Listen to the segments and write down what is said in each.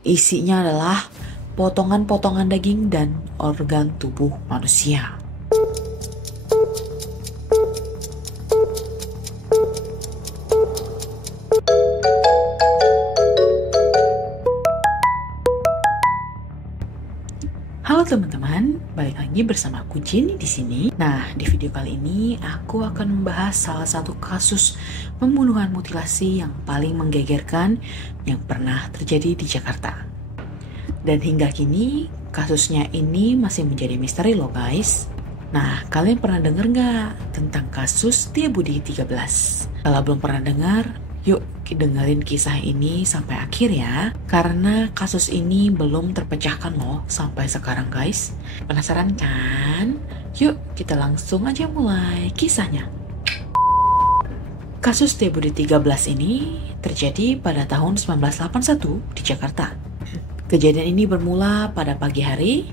Isinya adalah potongan-potongan daging dan organ tubuh manusia. Halo teman-teman, balik lagi bersama aku Jenny di sini. Nah, di video kali ini aku akan membahas salah satu kasus pembunuhan mutilasi yang paling menggegerkan yang pernah terjadi di Jakarta. Dan hingga kini kasusnya ini masih menjadi misteri loh guys. Nah, kalian pernah dengar nggak tentang kasus Setiabudi 13? Kalau belum pernah dengar, yuk dengerin kisah ini sampai akhir ya. Karena kasus ini belum terpecahkan loh sampai sekarang guys. Penasaran kan? Yuk kita langsung aja mulai kisahnya. Kasus Setiabudi 13 ini terjadi pada tahun 1981 di Jakarta. Kejadian ini bermula pada pagi hari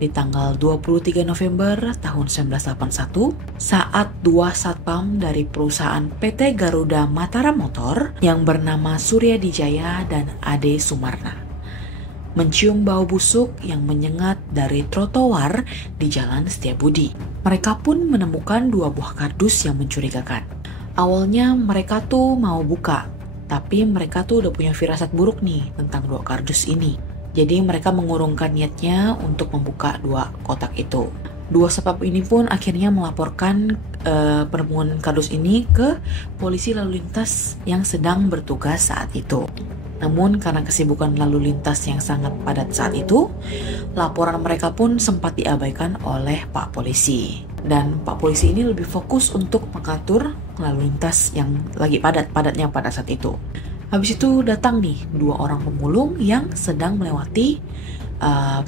di tanggal 23 November tahun 1981 saat dua satpam dari perusahaan PT Garuda Mataram Motor yang bernama Surya Dijaya dan Ade Sumarna mencium bau busuk yang menyengat dari trotoar di Jalan Setiabudi. Mereka pun menemukan dua buah kardus yang mencurigakan. Awalnya mereka tuh mau buka, tapi mereka tuh udah punya firasat buruk nih tentang dua kardus ini. Jadi mereka mengurungkan niatnya untuk membuka dua kotak itu. Dua satpam ini pun akhirnya melaporkan penemuan kardus ini ke polisi lalu lintas yang sedang bertugas saat itu. Namun karena kesibukan lalu lintas yang sangat padat saat itu, laporan mereka pun sempat diabaikan oleh Pak Polisi. Dan Pak Polisi ini lebih fokus untuk mengatur lalu lintas yang lagi padat-padatnya pada saat itu. Habis itu datang nih dua orang pemulung yang sedang melewati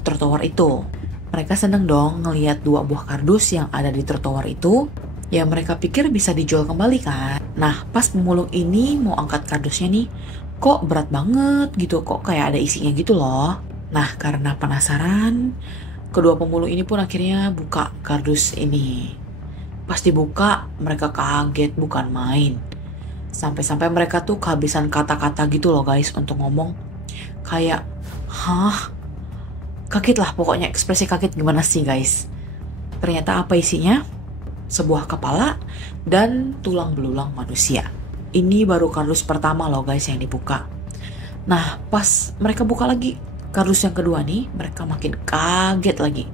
trotoar itu. Mereka seneng dong ngelihat dua buah kardus yang ada di trotoar itu. Ya mereka pikir bisa dijual kembali kan. Nah pas pemulung ini mau angkat kardusnya nih, kok berat banget gitu, kok kayak ada isinya gitu loh. Nah karena penasaran, kedua pemulung ini pun akhirnya buka kardus ini. Pas dibuka mereka kaget bukan main. Sampai-sampai mereka tuh kehabisan kata-kata gitu loh guys untuk ngomong. Kayak, hah? Kaget lah pokoknya, ekspresi kaget gimana sih guys. Ternyata apa isinya? Sebuah kepala dan tulang belulang manusia. Ini baru kardus pertama loh guys yang dibuka. Nah pas mereka buka lagi kardus yang kedua nih, mereka makin kaget lagi.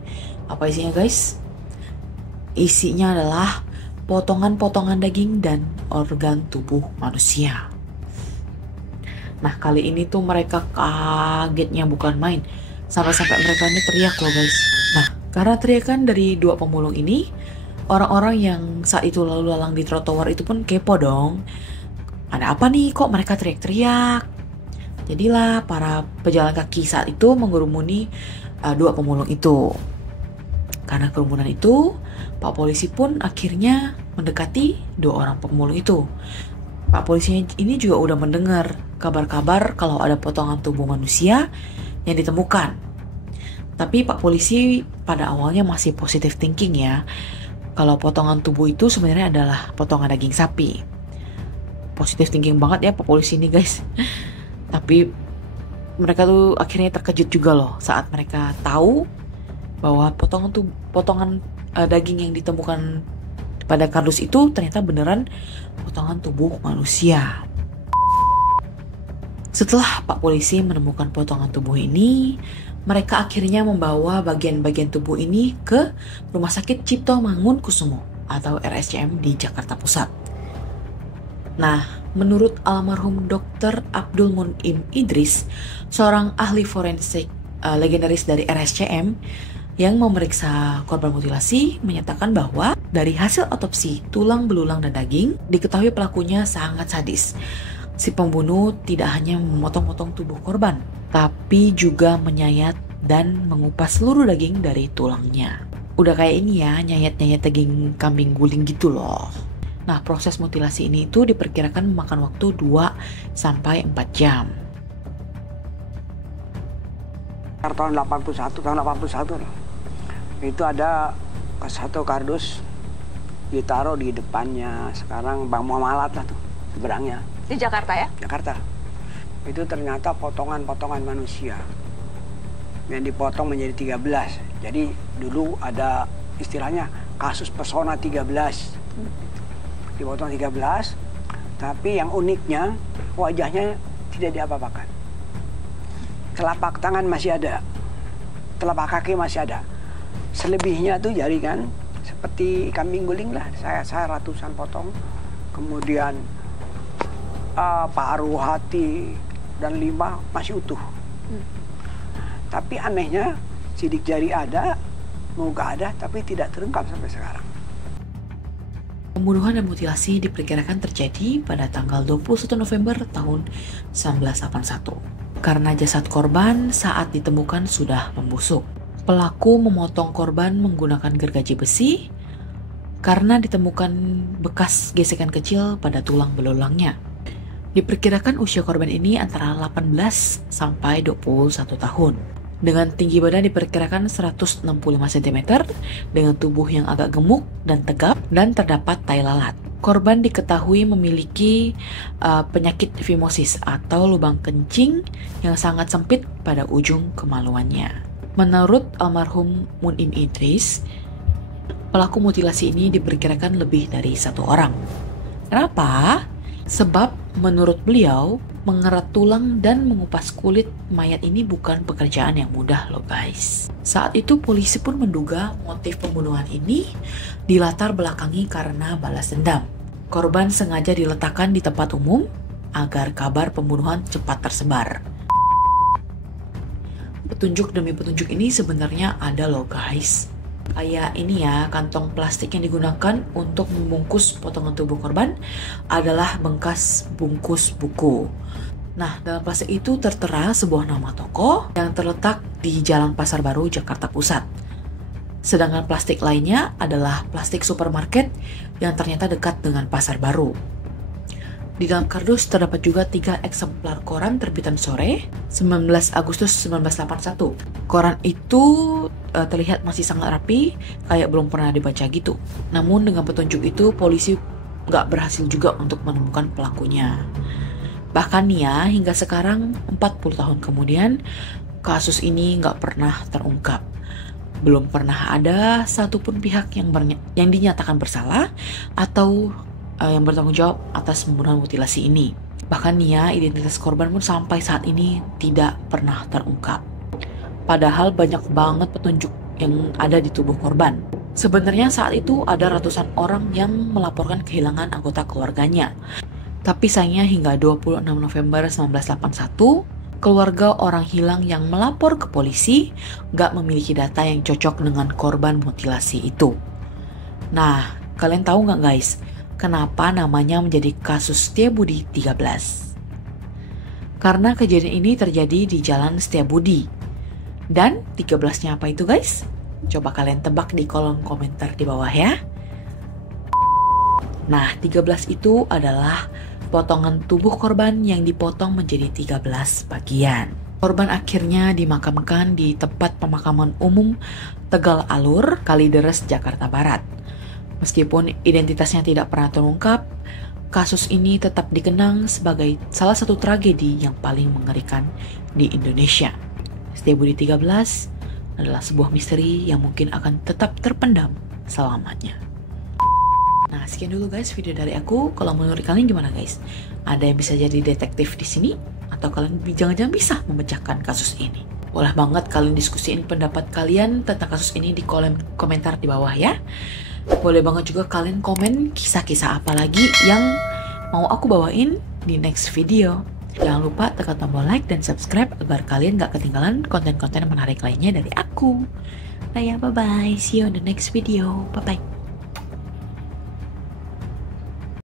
Apa isinya guys? Isinya adalah potongan-potongan daging dan organ tubuh manusia. Nah kali ini tuh mereka kagetnya bukan main. Sampai-sampai mereka ini teriak loh guys. Nah karena teriakan dari dua pemulung ini, orang-orang yang saat itu lalu lalang di trotoar itu pun kepo dong. Ada apa nih kok mereka teriak-teriak? Jadilah para pejalan kaki saat itu mengerumuni dua pemulung itu. Karena kerumunan itu, Pak Polisi pun akhirnya mendekati dua orang pemulung itu. Pak Polisi ini juga udah mendengar kabar-kabar kalau ada potongan tubuh manusia yang ditemukan. Tapi Pak Polisi pada awalnya masih positive thinking ya. Kalau potongan tubuh itu sebenarnya adalah potongan daging sapi. Positive thinking banget ya Pak Polisi ini guys. Tapi mereka tuh akhirnya terkejut juga loh saat mereka tahu bahwa potongan daging yang ditemukan pada kardus itu ternyata beneran potongan tubuh manusia. Setelah Pak Polisi menemukan potongan tubuh ini, mereka akhirnya membawa bagian-bagian tubuh ini ke Rumah Sakit Cipto Mangunkusumo atau RSCM di Jakarta Pusat. Nah, menurut almarhum Dr. Abdul Munim Idris, seorang ahli forensik legendaris dari RSCM, yang memeriksa korban mutilasi menyatakan bahwa dari hasil otopsi tulang belulang dan daging diketahui pelakunya sangat sadis. Si pembunuh tidak hanya memotong-potong tubuh korban, tapi juga menyayat dan mengupas seluruh daging dari tulangnya. Udah kayak ini ya, nyayat-nyayat daging kambing guling gitu loh. Nah, proses mutilasi ini itu diperkirakan memakan waktu 2-4 jam. Tahun 81 itu ada satu kardus ditaruh di depannya sekarang Bang Muamalat lah tuh seberangnya Di Jakarta ya? Jakarta itu ternyata potongan-potongan manusia yang dipotong menjadi 13. Jadi dulu ada istilahnya kasus pesona 13. Dipotong 13, tapi yang uniknya wajahnya tidak diapa-apakan. Telapak tangan masih ada, telapak kaki masih ada. Selebihnya tuh jaringan seperti kambing guling lah. Saya ratusan potong. Kemudian paru, hati, dan limah masih utuh. Tapi anehnya sidik jari ada, muka ada, tapi tidak terungkap sampai sekarang. Pembunuhan dan mutilasi diperkirakan terjadi pada tanggal 21 November tahun 1981. Karena jasad korban saat ditemukan sudah membusuk. Pelaku memotong korban menggunakan gergaji besi karena ditemukan bekas gesekan kecil pada tulang belulangnya. Diperkirakan usia korban ini antara 18 sampai 21 tahun. Dengan tinggi badan diperkirakan 165 cm, dengan tubuh yang agak gemuk dan tegap, dan terdapat tai lalat. Korban diketahui memiliki penyakit fimosis atau lubang kencing yang sangat sempit pada ujung kemaluannya. Menurut almarhum Munim Idris, pelaku mutilasi ini diperkirakan lebih dari satu orang. Kenapa? Sebab menurut beliau, mengerat tulang dan mengupas kulit mayat ini bukan pekerjaan yang mudah loh guys. Saat itu polisi pun menduga motif pembunuhan ini dilatar belakangi karena balas dendam. Korban sengaja diletakkan di tempat umum agar kabar pembunuhan cepat tersebar. Petunjuk demi petunjuk ini sebenarnya ada loh guys. Kayak ini ya, kantong plastik yang digunakan untuk membungkus potongan tubuh korban adalah bekas bungkus buku. Nah, dalam plastik itu tertera sebuah nama toko yang terletak di Jalan Pasar Baru, Jakarta Pusat. Sedangkan plastik lainnya adalah plastik supermarket yang ternyata dekat dengan Pasar Baru. Di dalam kardus terdapat juga 3 eksemplar koran terbitan sore 19 Agustus 1981. Koran itu terlihat masih sangat rapi, kayak belum pernah dibaca gitu. Namun dengan petunjuk itu polisi nggak berhasil juga untuk menemukan pelakunya. Bahkan nih ya, hingga sekarang 40 tahun kemudian kasus ini nggak pernah terungkap. Belum pernah ada satupun pihak yang dinyatakan bersalah atau yang bertanggung jawab atas pembunuhan mutilasi ini. Bahkan nih ya, identitas korban pun sampai saat ini tidak pernah terungkap. Padahal banyak banget petunjuk yang ada di tubuh korban. Sebenarnya saat itu ada ratusan orang yang melaporkan kehilangan anggota keluarganya. Tapi sayangnya hingga 26 November 1981, keluarga orang hilang yang melapor ke polisi nggak memiliki data yang cocok dengan korban mutilasi itu. Nah, kalian tahu nggak guys, kenapa namanya menjadi kasus Setiabudi 13? Karena kejadian ini terjadi di Jalan Setiabudi. Dan 13-nya apa itu guys? Coba kalian tebak di kolom komentar di bawah ya. Nah, 13 itu adalah potongan tubuh korban yang dipotong menjadi 13 bagian. Korban akhirnya dimakamkan di tempat pemakaman umum Tegal Alur, Kalideres, Jakarta Barat. Meskipun identitasnya tidak pernah terungkap, kasus ini tetap dikenang sebagai salah satu tragedi yang paling mengerikan di Indonesia. Setiabudi 13 adalah sebuah misteri yang mungkin akan tetap terpendam selamanya. Nah, sekian dulu guys video dari aku. Kalau menurut kalian gimana guys? Ada yang bisa jadi detektif di sini? Atau kalian jangan-jangan bisa memecahkan kasus ini? Boleh banget kalian diskusiin pendapat kalian tentang kasus ini di kolom komentar di bawah ya. Boleh banget juga kalian komen kisah-kisah apa lagi yang mau aku bawain di next video. Jangan lupa tekan tombol like dan subscribe agar kalian gak ketinggalan konten-konten menarik lainnya dari aku. Nah ya, bye-bye. See you on the next video. Bye-bye.